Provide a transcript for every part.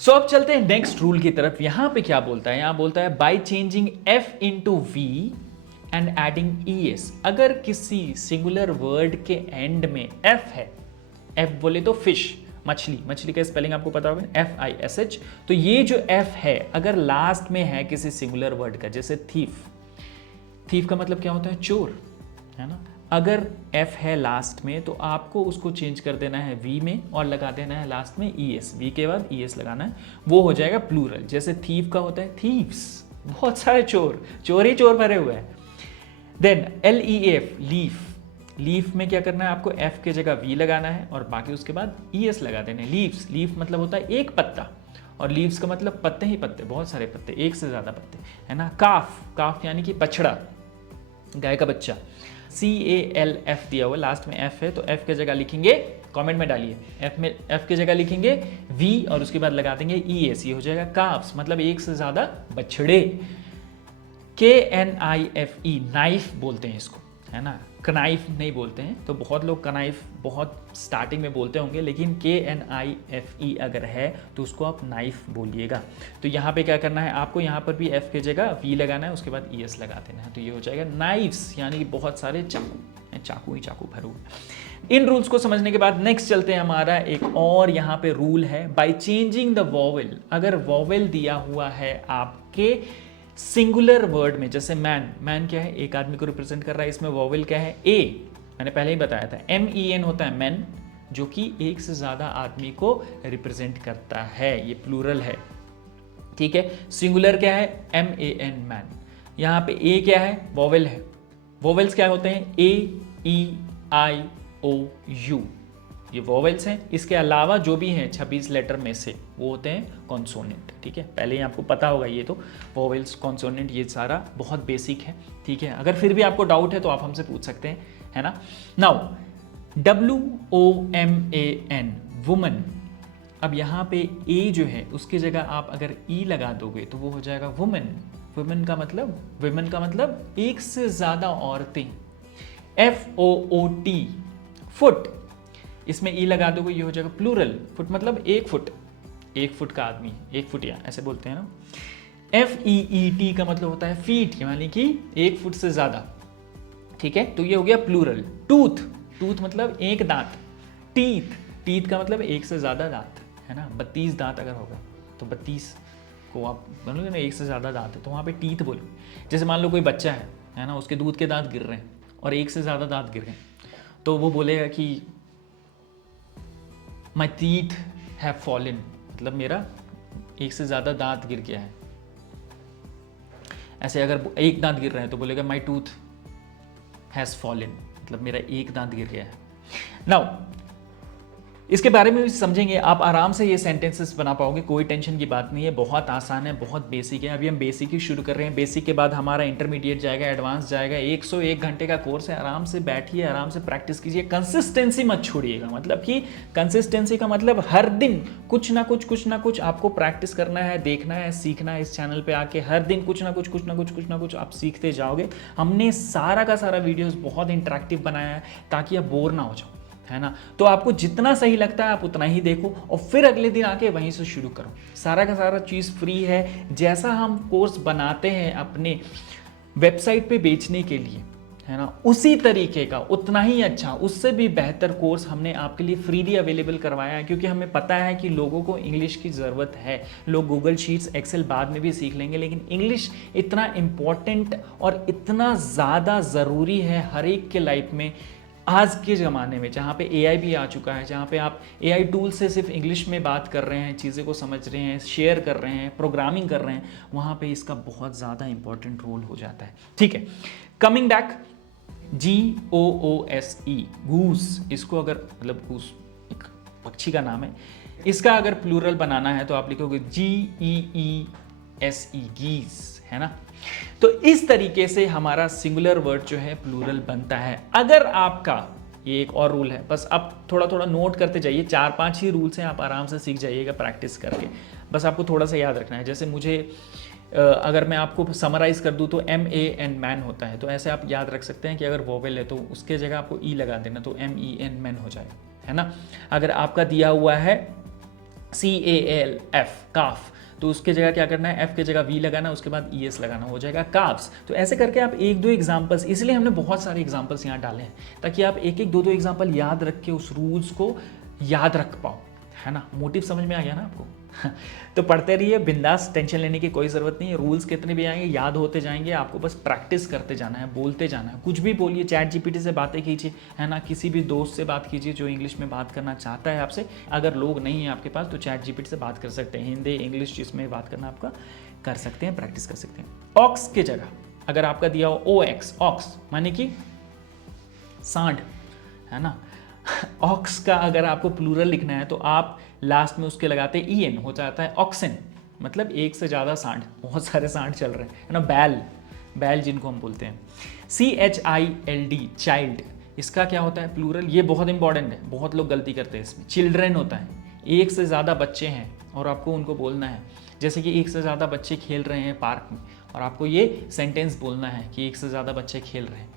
सो अब चलते हैं नेक्स्ट रूल की तरफ। यहां पे क्या बोलता है, यहां बोलता है by changing F into V and adding E S. अगर किसी सिंगुलर वर्ड के एंड में एफ है, एफ बोले तो फिश, मछली, मछली का स्पेलिंग आपको पता होगा FISH। तो ये जो एफ है अगर लास्ट में है किसी सिंगुलर वर्ड का, जैसे थीफ, थीफ का मतलब क्या होता है, चोर, है ना। अगर एफ है लास्ट में तो आपको उसको चेंज कर देना है वी में और लगा देना है लास्ट में ES, वी के बाद ES लगाना है, वो हो जाएगा प्लूरल। जैसे थीफ का होता है थीव्स, बहुत सारे चोर, चोर ही चोर भरे हुए हैं। देन LEAF, लीफ, लीफ में क्या करना है आपको, एफ के जगह वी लगाना है और बाकी उसके बाद ES लगा देना है। लीव्स, लीफ मतलब होता है एक पत्ता, और लीव्स का मतलब पत्ते ही पत्ते, बहुत सारे पत्ते, एक से ज्यादा पत्ते, है ना। काफ, काफ यानी कि बछड़ा, गाय का बच्चा। CALF दिया हुआ, लास्ट में एफ है तो एफ के जगह लिखेंगे, कमेंट में डालिए, एफ के जगह लिखेंगे वी और उसके बाद लगा देंगे ES, ये हो जाएगा काफ्स, मतलब एक से ज्यादा बछड़े। KNIFE, नाइफ बोलते हैं इसको, है ना, कनाइफ नहीं बोलते हैं। तो बहुत लोग कनाइफ बहुत स्टार्टिंग में बोलते होंगे, लेकिन KNIFE अगर है तो उसको आप नाइफ बोलिएगा। तो यहाँ पे क्या करना है आपको, यहाँ पर भी एफ के जगह वी लगाना है, उसके बाद ES लगा देना है, तो ये हो जाएगा नाइफ्स, यानी कि बहुत सारे चाकू, चाकू ही चाकू भरे हुए। इन रूल्स को समझने के बाद नेक्स्ट चलते हैं, हमारा एक और यहाँ पे रूल है, बाय चेंजिंग द वॉवेल। अगर वॉवेल दिया हुआ है आपके सिंगुलर वर्ड में, जैसे मैन, मैन क्या है, एक आदमी को रिप्रेजेंट कर रहा है, इसमें वॉवेल क्या है, ए, मैंने पहले ही बताया था। MEN होता है मैन, जो कि एक से ज्यादा आदमी को रिप्रेजेंट करता है, ये प्लूरल है, ठीक है। सिंगुलर क्या है, MAN, मैन। यहाँ पे ए क्या है, वॉवेल है। वॉवेल्स क्या होते हैं, AEIOU, ये वॉवेल्स हैं। इसके अलावा जो भी हैं 26 लेटर में से वो होते हैं कॉन्सोनेंट, ठीक है। पहले ही आपको पता होगा ये तो, वॉवेल्स, कॉन्सोनेंट, ये सारा बहुत बेसिक है, ठीक है। अगर फिर भी आपको डाउट है तो आप हमसे पूछ सकते हैं, है ना। Now WOMAN, woman. अब यहाँ पे ए जो है उसकी जगह आप अगर ई लगा दोगे तो वो हो जाएगा वुमेन। वुमेन का मतलब एक से ज्यादा औरतें। FOOT, फुट, इसमें ई लगा दोगे ये हो जाएगा प्लूरल। फुट मतलब एक फुट, एक फुट का आदमी, एक फुटिया ऐसे बोलते हैं ना। FEET का मतलब होता है फीट, यानी कि एक फुट से ज्यादा, ठीक है। तो ये हो गया प्लूरल। टूथ, टूथ मतलब एक दांत। टीथ, टीथ का मतलब एक से ज्यादा दांत, है ना। 32 दांत अगर होगा तो 32 को आप बोलोगे ना, एक से ज्यादा दांत है तो वहाँ पे टीथ बोलो। जैसे मान लो कोई बच्चा है ना, उसके दूध के दांत गिर रहे हैं और एक से ज्यादा दांत गिर रहे हैं, तो वो बोलेगा कि माई टीथ हैव फॉलन, मतलब मेरा एक से ज़्यादा दांत गिर गया है। ऐसे अगर एक दांत गिर रहा है तो बोलेगा माई टूथ हैज़ फॉलन, मतलब मेरा एक दांत गिर गया है। नाउ इसके बारे में भी समझेंगे, आप आराम से ये सेंटेंसेस बना पाओगे, कोई टेंशन की बात नहीं है, बहुत आसान है, बहुत बेसिक है। अभी हम बेसिक ही शुरू कर रहे हैं, बेसिक के बाद हमारा इंटरमीडिएट जाएगा, एडवांस जाएगा। 101 घंटे का कोर्स है, आराम से बैठिए, आराम से प्रैक्टिस कीजिए, कंसिस्टेंसी मत छोड़िएगा। मतलब कि कंसिस्टेंसी का मतलब हर दिन कुछ ना कुछ आपको प्रैक्टिस करना है, देखना है, सीखना है। इस चैनल पर आके हर दिन कुछ ना कुछ आप सीखते जाओगे। हमने सारा का सारा वीडियोज़ बहुत इंटरेक्टिव बनाया है ताकि आप बोर ना हो जाओ, है ना। तो आपको जितना सही लगता है आप उतना ही देखो और फिर अगले दिन आके वहीं से शुरू करो। सारा का सारा चीज़ फ्री है। जैसा हम कोर्स बनाते हैं अपने वेबसाइट पे बेचने के लिए, है ना, उसी तरीके का, उतना ही अच्छा, उससे भी बेहतर कोर्स हमने आपके लिए फ्रीली अवेलेबल करवाया है, क्योंकि हमें पता है कि लोगों को इंग्लिश की ज़रूरत है। लोग गूगल शीट्स, एक्सेल बाद में भी सीख लेंगे, लेकिन इंग्लिश इतना इम्पॉर्टेंट और इतना ज़्यादा ज़रूरी है हर एक के लाइफ में आज के ज़माने में, जहाँ पे AI भी आ चुका है, जहाँ पे आप AI टूल से सिर्फ इंग्लिश में बात कर रहे हैं, चीज़ें को समझ रहे हैं, शेयर कर रहे हैं, प्रोग्रामिंग कर रहे हैं, वहाँ पे इसका बहुत ज़्यादा इंपॉर्टेंट रोल हो जाता है, ठीक है। कमिंग बैक, GOOSE, गूस, इसको अगर, मतलब गूस एक पक्षी का नाम है, इसका अगर प्लूरल बनाना है तो आप लिखोगे GEESE, गीस, है ना। तो इस तरीके से हमारा सिंगुलर वर्ड जो है प्लूरल बनता है। अगर आपका, ये एक और रूल है, बस आप थोड़ा थोड़ा नोट करते जाइए, 4-5 ही रूल्स हैं, आप आराम से सीख जाइएगा प्रैक्टिस करके। बस आपको थोड़ा सा याद रखना है। जैसे मुझे अगर मैं आपको समराइज़ कर दूं तो MAN, मैन होता है, तो ऐसे आप याद रख सकते हैं कि अगर वोवेल है तो उसके जगह आपको ई लगा देना, तो MEN, मैन हो जाए, है ना। अगर आपका दिया हुआ है CALF, काफ, तो उसके जगह क्या करना है, F की जगह V लगाना, उसके बाद ES लगाना, हो जाएगा काफ्स। तो ऐसे करके आप एक दो एग्जांपल्स, इसलिए हमने बहुत सारे एग्जांपल्स यहाँ डाले हैं ताकि आप एक एक दो दो एग्जांपल याद रख के उस रूल्स को याद रख पाओ, है ना। मोटिव समझ में आ गया ना आपको। तो पढ़ते रहिए बिंदास, टेंशन लेने की कोई ज़रूरत नहीं है। रूल्स कितने भी आएंगे याद होते जाएंगे, आपको बस प्रैक्टिस करते जाना है, बोलते जाना है। कुछ भी बोलिए, चैट जीपीटी से बातें कीजिए, है ना, किसी भी दोस्त से बात कीजिए जो इंग्लिश में बात करना चाहता है आपसे। अगर लोग नहीं हैं आपके पास तो चैट जीपीटी से बात कर सकते हैं, हिंदी इंग्लिश जिसमें बात करना आपका कर सकते हैं, प्रैक्टिस कर सकते हैं। ऑक्स की जगह अगर आपका दिया हो OX, ऑक्स माने कि सांड, है ना। ऑक्स का अगर आपको प्लूरल लिखना है तो आप लास्ट में उसके लगाते EN, हो जाता है ऑक्सन, मतलब एक से ज़्यादा सांड, बहुत सारे सांड चल रहे हैं, है ना। बैल, बैल जिनको हम बोलते हैं। CHILD, चाइल्ड, इसका क्या होता है प्लूरल, ये बहुत इंपॉर्टेंट है, बहुत लोग गलती करते हैं इसमें। चिल्ड्रेन होता है, एक से ज़्यादा बच्चे हैं और आपको उनको बोलना है, जैसे कि एक से ज़्यादा बच्चे खेल रहे हैं पार्क में और आपको ये सेंटेंस बोलना है कि एक से ज़्यादा बच्चे खेल रहे हैं,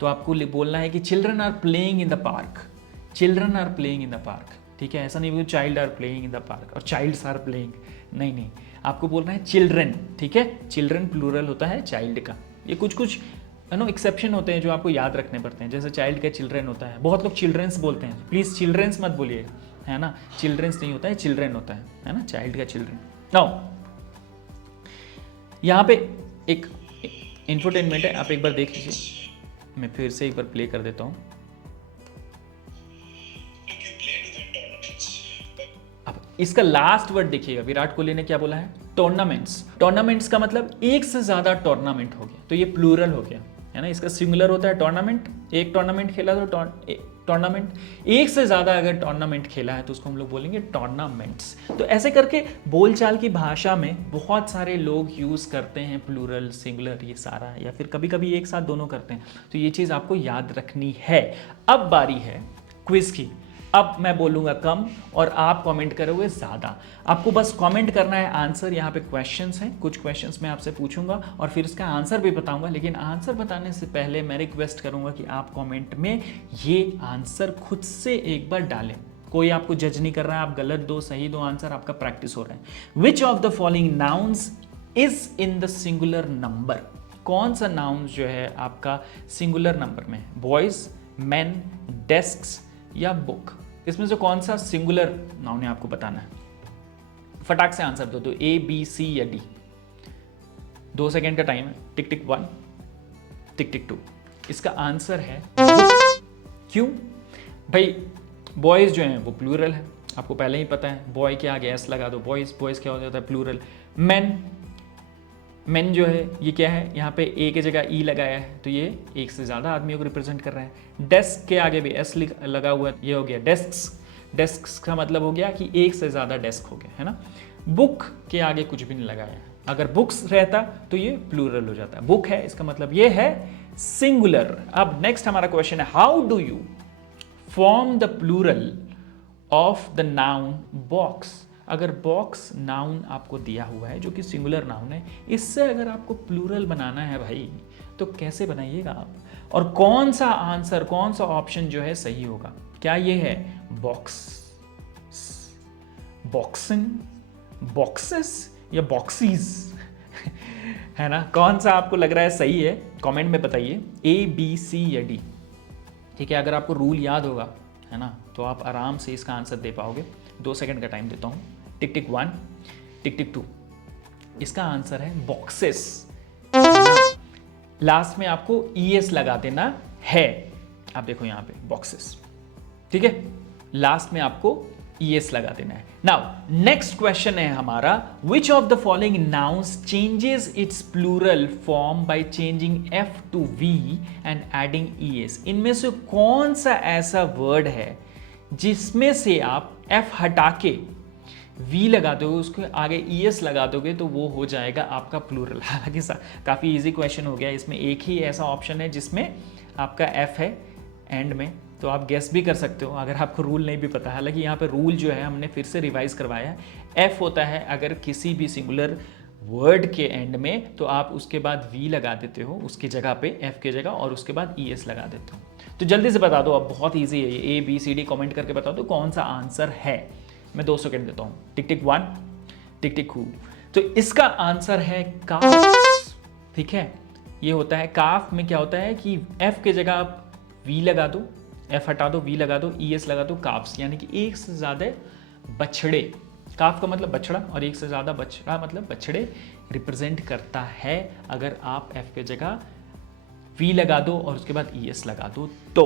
तो आपको बोलना है कि children are playing in the park, children are playing in the park, ठीक है। ऐसा नहीं बोलो child are playing in the park और चाइल्ड्स आर प्लेइंग, नहीं नहीं, आपको बोलना है चिल्ड्रन, ठीक है। चिल्ड्रन प्लूरल होता है चाइल्ड का। ये कुछ कुछ एक्सेप्शन होते हैं जो आपको याद रखने पड़ते हैं, जैसे चाइल्ड का चिल्ड्रन होता है, बहुत लोग चिल्ड्रंस बोलते हैं, प्लीज़ चिल्ड्रंस मत बोलिएगा, है ना। चिल्ड्रंस नहीं होता है, चिल्ड्रन होता है ना, चाइल्ड का चिल्ड्रन। नाउ यहाँ पे एक इंफोटेनमेंट है, आप एक बार देख लीजिए, मैं फिर से एक बार प्ले कर देता हूँ। अब इसका लास्ट वर्ड देखिएगा, विराट कोहली ने क्या बोला है, टूर्नामेंट्स। टूर्नामेंट्स का मतलब एक से ज्यादा टूर्नामेंट हो गया, तो ये प्लूरल हो गया, है ना। इसका सिंगुलर होता है टूर्नामेंट, एक टूर्नामेंट खेला तो टूर्नामेंट, एक से ज्यादा अगर टूर्नामेंट खेला है तो उसको हम लोग बोलेंगे टूर्नामेंट्स। तो ऐसे करके बोलचाल की भाषा में बहुत सारे लोग यूज करते हैं प्लूरल, सिंगुलर, ये सारा, या फिर कभी कभी एक साथ दोनों करते हैं, तो ये चीज आपको याद रखनी है। अब बारी है क्विज की। अब मैं बोलूंगा कम और आप कमेंट करोगे ज्यादा। आपको बस कमेंट करना है आंसर। यहाँ पे क्वेश्चंस हैं, कुछ क्वेश्चंस मैं आपसे पूछूंगा और फिर इसका आंसर भी बताऊंगा, लेकिन आंसर बताने से पहले मैं रिक्वेस्ट करूंगा कि आप कमेंट में ये आंसर खुद से एक बार डालें। कोई आपको जज नहीं कर रहा है, आप गलत दो सही दो आंसर, आपका प्रैक्टिस हो रहा है। विच of the following nouns is in the singular number, कौन सा नाउन जो है आपका सिंगुलर नंबर में, बॉयज, मैन, डेस्क या बुक, इसमें से कौन सा सिंगुलर नाउन है आपको बताना है। फटाक से आंसर दो, तो A, B, C या D। 2 सेकेंड का टाइम है, टिक टिक 1, टिक टिक 2। इसका आंसर है क्यों भाई, बॉयज जो हैं वो प्लूरल है, आपको पहले ही पता है, बॉय के आगे S लगा दो, बॉयज, बॉयज क्या हो जाता है प्लूरल। मैन, मैन जो है ये क्या है, यहाँ पे A की जगह E लगाया है, तो ये एक से ज़्यादा आदमियों को रिप्रेजेंट कर रहा है। डेस्क के आगे भी S लगा हुआ है, ये हो गया डेस्क्स, डेस्क का मतलब हो गया कि एक से ज़्यादा डेस्क हो गया, है ना। बुक के आगे कुछ भी नहीं लगाया है, अगर बुक्स रहता तो ये प्लूरल हो जाता है, बुक है इसका मतलब ये है सिंगुलर। अब नेक्स्ट हमारा क्वेश्चन है, how do you form the plural of the noun box. अगर बॉक्स नाउन आपको दिया हुआ है जो कि सिंगुलर नाउन है, इससे अगर आपको प्लूरल बनाना है भाई तो कैसे बनाइएगा आप, और कौन सा आंसर, कौन सा ऑप्शन जो है सही होगा। क्या ये है बॉक्स, बॉक्सिंग, बॉक्सेस या बॉक्सीज, है ना। कौन सा आपको लग रहा है सही है, कमेंट में बताइए, A, B, C या D, ठीक है। अगर आपको रूल याद होगा, है ना, तो आप आराम से इसका आंसर दे पाओगे। 2 सेकंड का टाइम देता हूँ, टिक टिक 1, टिक टिक 2। इसका आंसर है बॉक्सेस। लास्ट में आपको ES लगा देना है, आप देखो यहाँ पे बॉक्सेस, ठीक है, लास्ट में आपको ES लगा देना है। नाउ नेक्स्ट क्वेश्चन है हमारा, which of the following nouns changes its plural form by changing F to V and adding ES। इनमें से कौन सा ऐसा वर्ड है जिसमें से आप F हटा के V लगा दोगे, उसके आगे ES लगा दोगे तो वो हो जाएगा आपका प्लूरल। हालांकि काफ़ी इजी क्वेश्चन हो गया, इसमें एक ही ऐसा ऑप्शन है जिसमें आपका F है एंड में, तो आप गेस भी कर सकते हो अगर आपको रूल नहीं भी पता। हालांकि यहाँ पे रूल जो है हमने फिर से रिवाइज करवाया है, F होता है अगर किसी भी सिंगुलर वर्ड के एंड में तो आप उसके बाद V लगा देते हो उसकी जगह पे, F की जगह, और उसके बाद ES लगा देते हो। तो जल्दी से बता दो, अब बहुत ईजी है ये, A, B, C, D comment करके बता दो कौन सा आंसर है। मैं 2 सेकंड देता हूँ। टिक टिक 1, टिक टिक 2। तो इसका आंसर है काफ्स। ठीक है, ये होता है काफ में क्या होता है कि एफ के जगह आप वी लगा दो, एफ हटा दो, वी लगा दो, ईएस लगा दो, काफ्स, यानी कि एक से ज़्यादा बछड़े। काफ का मतलब बछड़ा और एक से ज़्यादा बछड़ा मतलब बछड़े रिप्रेजेंट करता है। अगर आप एफ के जगह वी लगा दो और उसके बाद ईएस लगा दो तो